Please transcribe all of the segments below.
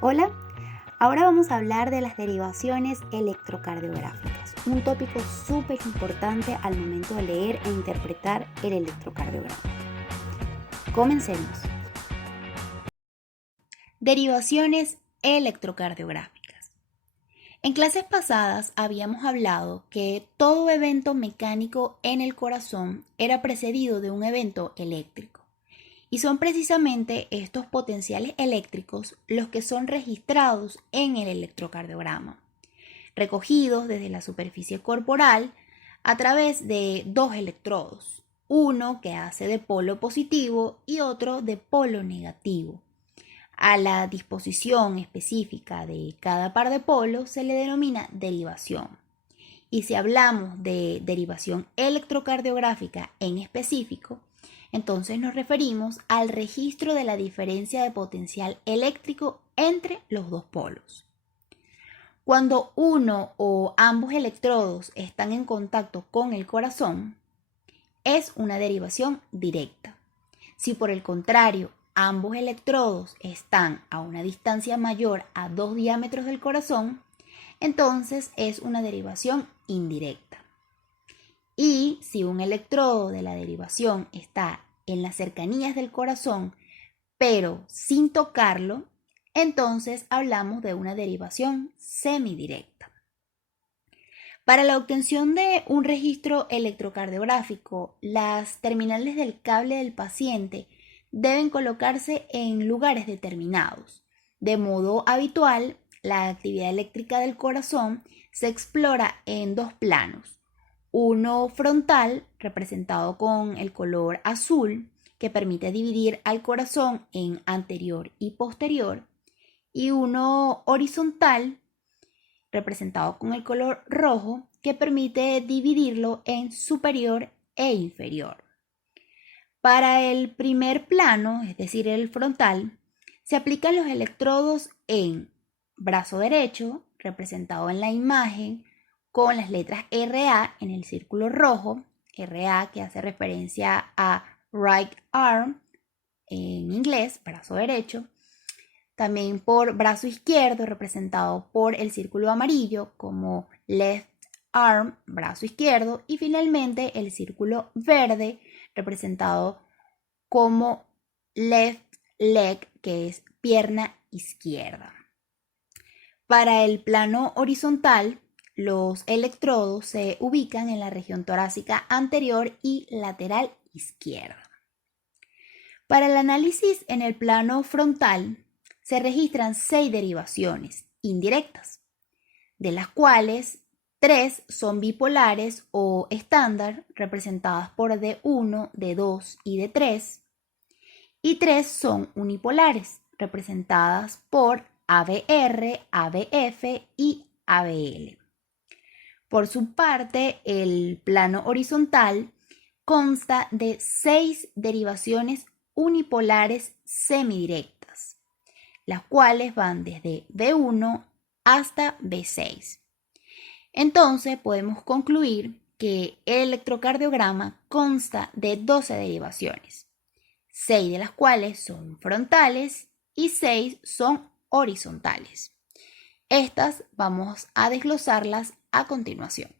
Hola, ahora vamos a hablar de las derivaciones electrocardiográficas, un tópico súper importante al momento de leer e interpretar el electrocardiograma. Comencemos. Derivaciones electrocardiográficas. En clases pasadas habíamos hablado que todo evento mecánico en el corazón era precedido de un evento eléctrico. Y son precisamente estos potenciales eléctricos los que son registrados en el electrocardiograma, recogidos desde la superficie corporal a través de dos electrodos, uno que hace de polo positivo y otro de polo negativo. A la disposición específica de cada par de polos se le denomina derivación. Y si hablamos de derivación electrocardiográfica en específico, entonces nos referimos al registro de la diferencia de potencial eléctrico entre los dos polos. Cuando uno o ambos electrodos están en contacto con el corazón, es una derivación directa. Si por el contrario ambos electrodos están a una distancia mayor a 2 diámetros del corazón, entonces es una derivación indirecta. Y si un electrodo de la derivación está en las cercanías del corazón, pero sin tocarlo, entonces hablamos de una derivación semidirecta. Para la obtención de un registro electrocardiográfico, las terminales del cable del paciente deben colocarse en lugares determinados. De modo habitual, la actividad eléctrica del corazón se explora en dos planos. Uno frontal, representado con el color azul, que permite dividir al corazón en anterior y posterior, y uno horizontal, representado con el color rojo, que permite dividirlo en superior e inferior. Para el primer plano, es decir, el frontal, se aplican los electrodos en brazo derecho, representado en la imagen, con las letras RA en el círculo rojo, RA que hace referencia a right arm en inglés, brazo derecho. También por brazo izquierdo, representado por el círculo amarillo como left arm, brazo izquierdo. Y finalmente el círculo verde, representado como left leg, que es pierna izquierda. Para el plano horizontal, los electrodos se ubican en la región torácica anterior y lateral izquierda. Para el análisis en el plano frontal, se registran 6 derivaciones indirectas, de las cuales 3 son bipolares o estándar, representadas por D1, D2 y D3, y 3 son unipolares, representadas por ABR, ABF y ABL. Por su parte, el plano horizontal consta de 6 derivaciones unipolares semidirectas, las cuales van desde B1 hasta B6. Entonces podemos concluir que el electrocardiograma consta de 12 derivaciones, 6 de las cuales son frontales y 6 son horizontales. Estas vamos a desglosarlas a continuación.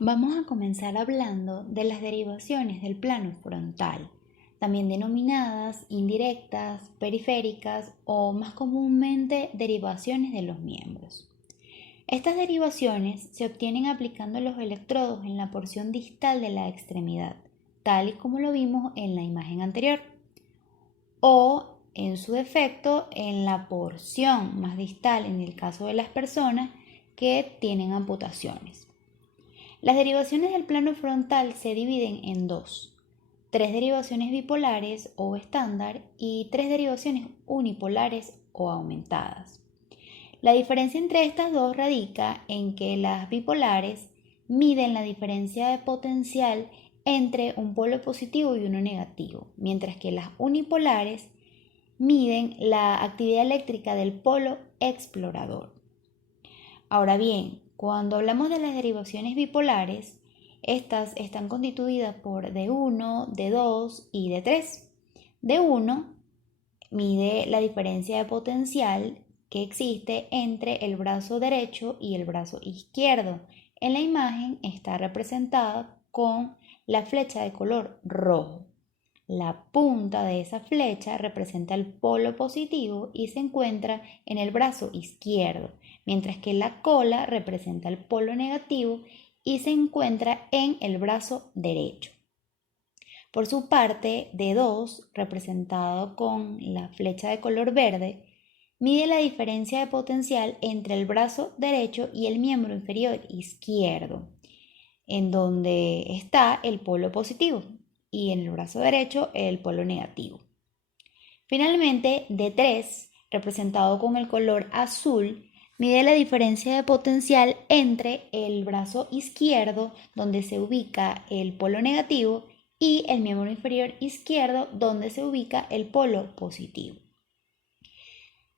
Vamos a comenzar hablando de las derivaciones del plano frontal, también denominadas indirectas, periféricas o más comúnmente derivaciones de los miembros. Estas derivaciones se obtienen aplicando los electrodos en la porción distal de la extremidad, tal y como lo vimos en la imagen anterior, o en su defecto en la porción más distal en el caso de las personas que tienen amputaciones. Las derivaciones del plano frontal se dividen en dos: 3 derivaciones bipolares o estándar y 3 derivaciones unipolares o aumentadas. La diferencia entre estas dos radica en que las bipolares miden la diferencia de potencial entre un polo positivo y uno negativo, mientras que las unipolares miden la actividad eléctrica del polo explorador. Ahora bien, cuando hablamos de las derivaciones bipolares, estas están constituidas por D1, D2 y D3. D1 mide la diferencia de potencial que existe entre el brazo derecho y el brazo izquierdo. En la imagen está representada con la flecha de color rojo. La punta de esa flecha representa el polo positivo y se encuentra en el brazo izquierdo, mientras que la cola representa el polo negativo y se encuentra en el brazo derecho. Por su parte, D2, representado con la flecha de color verde, mide la diferencia de potencial entre el brazo derecho y el miembro inferior izquierdo, en donde está el polo positivo y en el brazo derecho el polo negativo. Finalmente, D3, representado con el color azul, mide la diferencia de potencial entre el brazo izquierdo, donde se ubica el polo negativo, y el miembro inferior izquierdo, donde se ubica el polo positivo.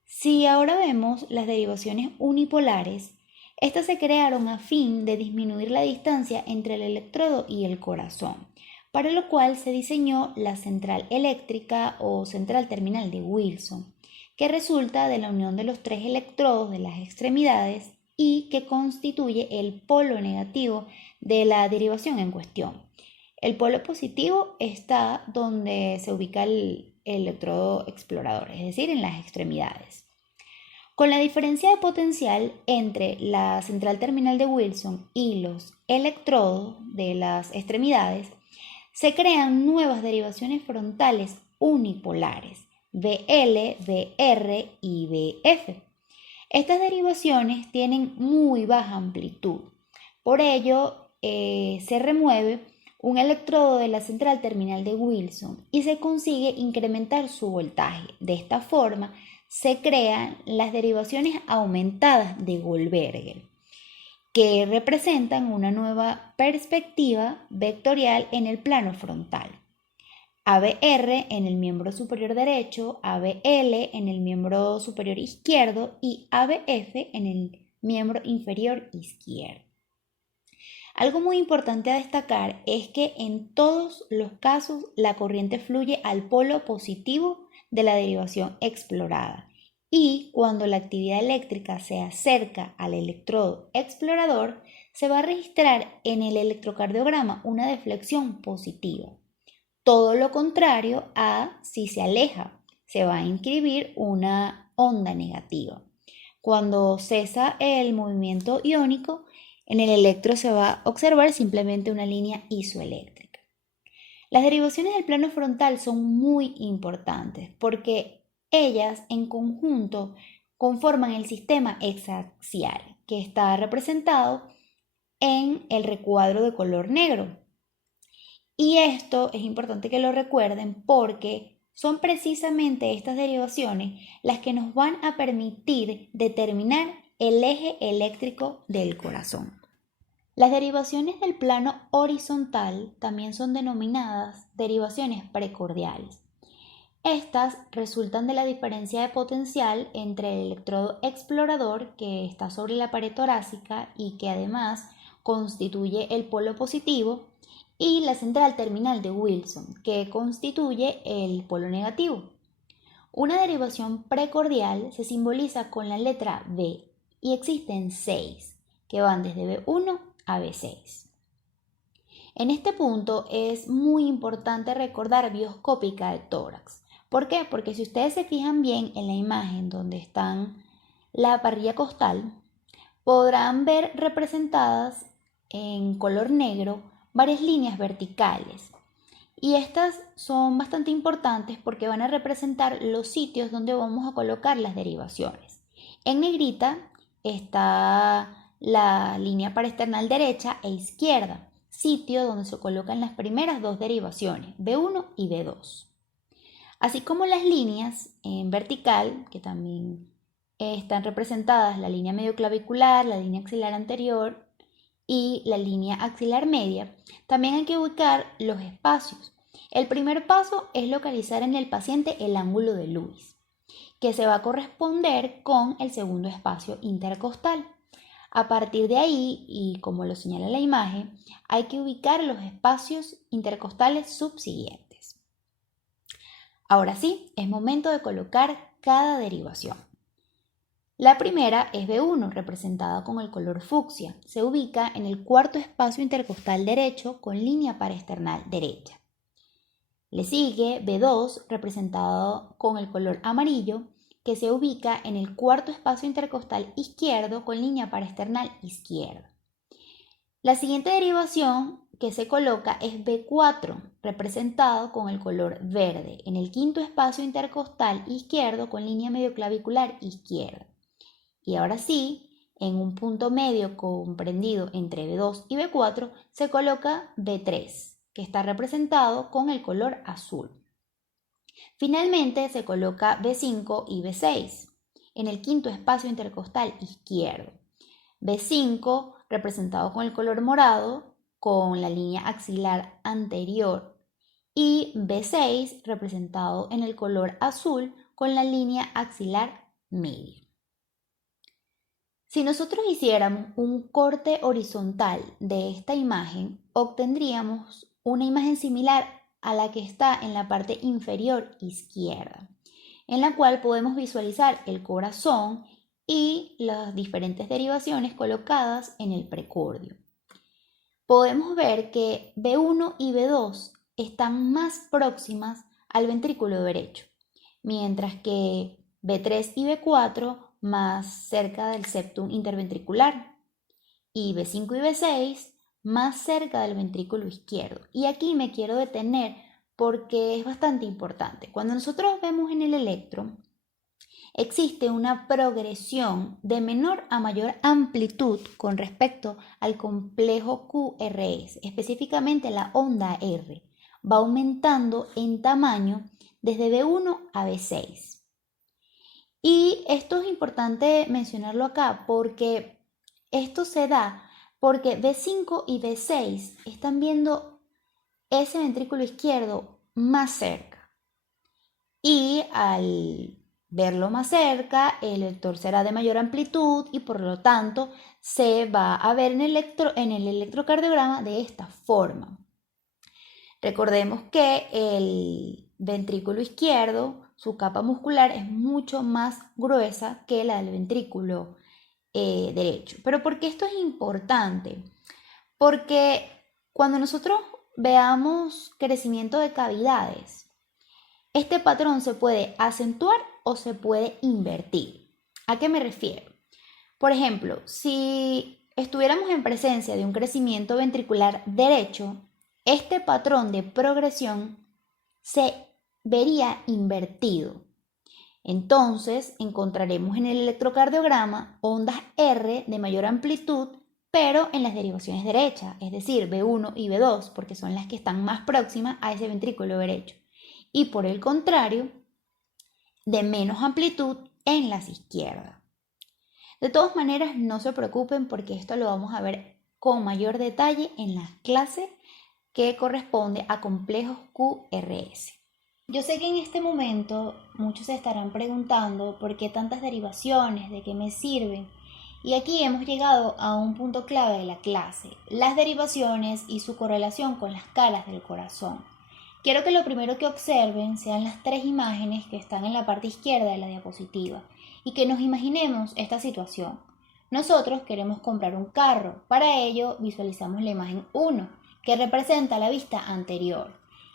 Si ahora vemos las derivaciones unipolares, estas se crearon a fin de disminuir la distancia entre el electrodo y el corazón, para lo cual se diseñó la central eléctrica o central terminal de Wilson, que resulta de la unión de los tres electrodos de las extremidades y que constituye el polo negativo de la derivación en cuestión. El polo positivo está donde se ubica el electrodo explorador, es decir, en las extremidades. Con la diferencia de potencial entre la central terminal de Wilson y los electrodos de las extremidades, se crean nuevas derivaciones frontales unipolares, VL, VR y VF. Estas derivaciones tienen muy baja amplitud, por ello se remueve un electrodo de la central terminal de Wilson y se consigue incrementar su voltaje. De esta forma se crean las derivaciones aumentadas de Goldberger, que representan una nueva perspectiva vectorial en el plano frontal. ABR en el miembro superior derecho, ABL en el miembro superior izquierdo y ABF en el miembro inferior izquierdo. Algo muy importante a destacar es que en todos los casos la corriente fluye al polo positivo de la derivación explorada y cuando la actividad eléctrica se acerca al electrodo explorador se va a registrar en el electrocardiograma una deflexión positiva. Todo lo contrario a si se aleja, se va a inscribir una onda negativa. Cuando cesa el movimiento iónico, en el electro se va a observar simplemente una línea isoeléctrica. Las derivaciones del plano frontal son muy importantes porque ellas en conjunto conforman el sistema hexaxial que está representado en el recuadro de color negro. Y esto es importante que lo recuerden porque son precisamente estas derivaciones las que nos van a permitir determinar el eje eléctrico del corazón. Las derivaciones del plano horizontal también son denominadas derivaciones precordiales. Estas resultan de la diferencia de potencial entre el electrodo explorador que está sobre la pared torácica y que además constituye el polo positivo y la central terminal de Wilson que constituye el polo negativo. Una derivación precordial se simboliza con la letra B y existen 6 que van desde B1 a B6. En este punto es muy importante recordar bioscópica de tórax. ¿Por qué? Porque si ustedes se fijan bien en la imagen donde están la parrilla costal, podrán ver representadas en color negro varias líneas verticales. Y estas son bastante importantes porque van a representar los sitios donde vamos a colocar las derivaciones. En negrita está la línea parasternal derecha e izquierda, sitio donde se colocan las primeras dos derivaciones, B1 y B2. Así como las líneas en vertical, que también están representadas la línea medioclavicular, la línea axilar anterior y la línea axilar media, también hay que ubicar los espacios. El primer paso es localizar en el paciente el ángulo de Lewis, que se va a corresponder con el segundo espacio intercostal. A partir de ahí, y como lo señala la imagen, hay que ubicar los espacios intercostales subsiguientes. Ahora sí, es momento de colocar cada derivación. La primera es B1, representada con el color fucsia. Se ubica en el cuarto espacio intercostal derecho con línea paraesternal derecha. Le sigue B2, representado con el color amarillo, que se ubica en el cuarto espacio intercostal izquierdo con línea paraesternal izquierda. La siguiente derivación que se coloca es B4, representado con el color verde, en el quinto espacio intercostal izquierdo con línea medioclavicular izquierda. Y ahora sí, en un punto medio comprendido entre B2 y B4, se coloca B3, que está representado con el color azul. Finalmente se coloca B5 y B6 en el quinto espacio intercostal izquierdo. B5 representado con el color morado con la línea axilar anterior y B6 representado en el color azul con la línea axilar media. Si nosotros hiciéramos un corte horizontal de esta imagen, obtendríamos una imagen similar a la que está en la parte inferior izquierda, en la cual podemos visualizar el corazón y las diferentes derivaciones colocadas en el precordio. Podemos ver que B1 y B2 están más próximas al ventrículo derecho, mientras que B3 y B4 más cerca del septum interventricular y B5 y B6 más cerca del ventrículo izquierdo. Y aquí me quiero detener porque es bastante importante. Cuando nosotros vemos en el electro, existe una progresión de menor a mayor amplitud con respecto al complejo QRS, específicamente la onda R. Va aumentando en tamaño desde B1 a B6. Y esto es importante mencionarlo acá porque esto se da porque B5 y B6 están viendo ese ventrículo izquierdo más cerca. Y al verlo más cerca, el vector será de mayor amplitud y por lo tanto se va a ver en el electrocardiograma de esta forma. Recordemos que el ventrículo izquierdo, su capa muscular es mucho más gruesa que la del ventrículo derecho. ¿Pero por qué esto es importante? Porque cuando nosotros veamos crecimiento de cavidades, este patrón se puede acentuar o se puede invertir. ¿A qué me refiero? Por ejemplo, si estuviéramos en presencia de un crecimiento ventricular derecho, este patrón de progresión se vería invertido. Entonces encontraremos en el electrocardiograma ondas R de mayor amplitud, pero en las derivaciones derechas, es decir, B1 y B2, porque son las que están más próximas a ese ventrículo derecho. Y por el contrario, de menos amplitud en las izquierdas. De todas maneras, no se preocupen porque esto lo vamos a ver con mayor detalle en la clase que corresponde a complejos QRS. Yo sé que en este momento muchos se estarán preguntando por qué tantas derivaciones, de qué me sirven. Y aquí hemos llegado a un punto clave de la clase, las derivaciones y su correlación con las caras del corazón. Quiero que lo primero que observen sean las tres imágenes que están en la parte izquierda de la diapositiva y que nos imaginemos esta situación. Nosotros queremos comprar un carro, para ello visualizamos la imagen 1, que representa la vista anterior.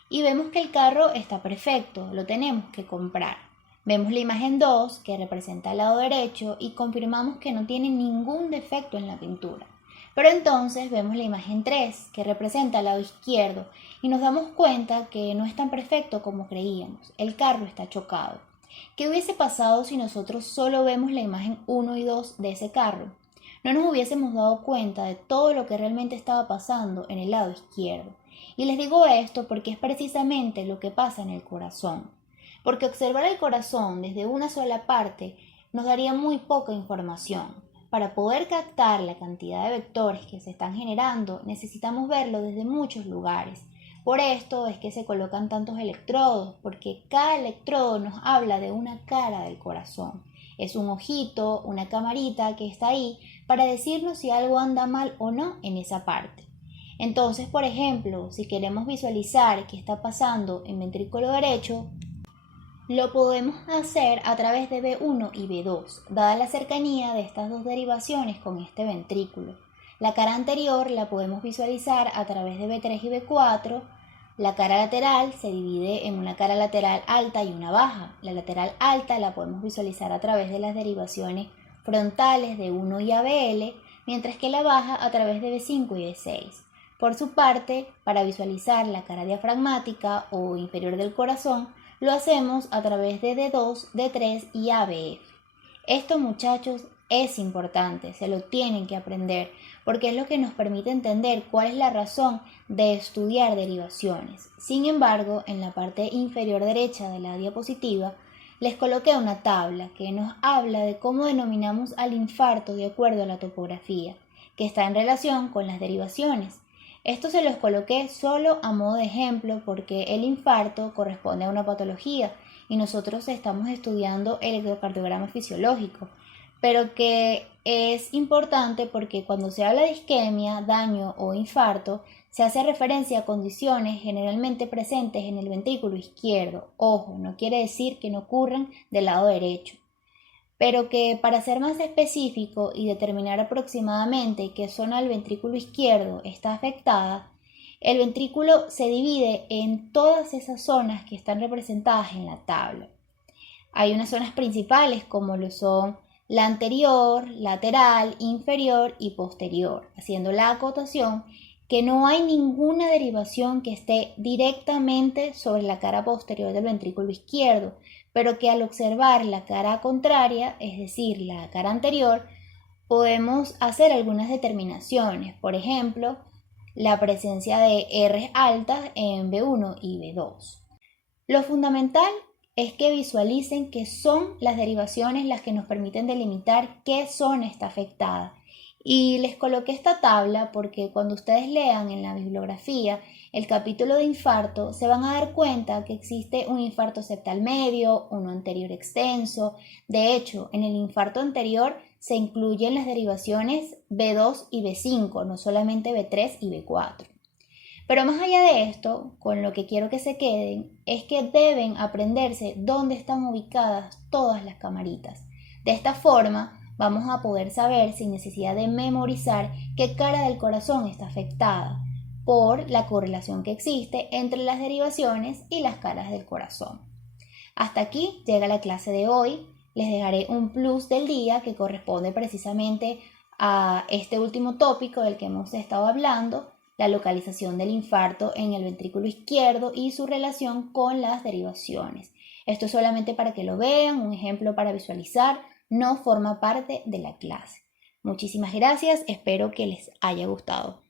Y vemos que el carro está perfecto, lo tenemos que comprar. Vemos la imagen 2, que representa el lado derecho, y confirmamos que no tiene ningún defecto en la pintura. Pero entonces vemos la imagen 3, que representa el lado izquierdo, y nos damos cuenta que no es tan perfecto como creíamos. El carro está chocado. ¿Qué hubiese pasado si nosotros solo vemos la imagen 1 y 2 de ese carro? No nos hubiésemos dado cuenta de todo lo que realmente estaba pasando en el lado izquierdo. Y les digo esto porque es precisamente lo que pasa en el corazón. Porque observar el corazón desde una sola parte nos daría muy poca información. Para poder captar la cantidad de vectores que se están generando, necesitamos verlo desde muchos lugares. Por esto es que se colocan tantos electrodos, porque cada electrodo nos habla de una cara del corazón. Es un ojito, una camarita que está ahí para decirnos si algo anda mal o no en esa parte. Entonces, por ejemplo, si queremos visualizar qué está pasando en ventrículo derecho, Lo podemos hacer a través de B1 y B2, dada la cercanía de estas dos derivaciones con este ventrículo. La cara anterior la podemos visualizar a través de B3 y B4. La cara lateral se divide en una cara lateral alta y una baja. La lateral alta la podemos visualizar a través de las derivaciones frontales de 1 y ABL, mientras que la baja a través de B5 y B6. Por su parte, para visualizar la cara diafragmática o inferior del corazón, lo hacemos a través de D2, D3 y ABF. Esto, muchachos, es importante, se lo tienen que aprender, porque es lo que nos permite entender cuál es la razón de estudiar derivaciones. Sin embargo, en la parte inferior derecha de la diapositiva, les coloqué una tabla que nos habla de cómo denominamos al infarto de acuerdo a la topografía, que está en relación con las derivaciones. Esto se los coloqué solo a modo de ejemplo porque el infarto corresponde a una patología y nosotros estamos estudiando el electrocardiograma fisiológico, pero que es importante porque cuando se habla de isquemia, daño o infarto, se hace referencia a condiciones generalmente presentes en el ventrículo izquierdo. Ojo, no quiere decir que no ocurran del lado derecho, pero que para ser más específico y determinar aproximadamente qué zona del ventrículo izquierdo está afectada, el ventrículo se divide en todas esas zonas que están representadas en la tabla. Hay unas zonas principales como lo son la anterior, lateral, inferior y posterior, haciendo la acotación que no hay ninguna derivación que esté directamente sobre la cara posterior del ventrículo izquierdo, pero que al observar la cara contraria, es decir, la cara anterior, podemos hacer algunas determinaciones. Por ejemplo, la presencia de R altas en B1 y B2. Lo fundamental es que visualicen que son las derivaciones las que nos permiten delimitar qué zona está afectada. Y les coloqué esta tabla porque cuando ustedes lean en la bibliografía el capítulo de infarto, se van a dar cuenta que existe un infarto septal medio, uno anterior extenso. De hecho, en el infarto anterior se incluyen las derivaciones B2 y B5, no solamente B3 y B4. Pero más allá de esto, con lo que quiero que se queden, es que deben aprenderse dónde están ubicadas todas las camaritas. De esta forma, vamos a poder saber sin necesidad de memorizar qué cara del corazón está afectada, por la correlación que existe entre las derivaciones y las caras del corazón. Hasta aquí llega la clase de hoy. Les dejaré un plus del día que corresponde precisamente a este último tópico del que hemos estado hablando, la localización del infarto en el ventrículo izquierdo y su relación con las derivaciones. Esto es solamente para que lo vean, un ejemplo para visualizar, no forma parte de la clase. Muchísimas gracias, espero que les haya gustado.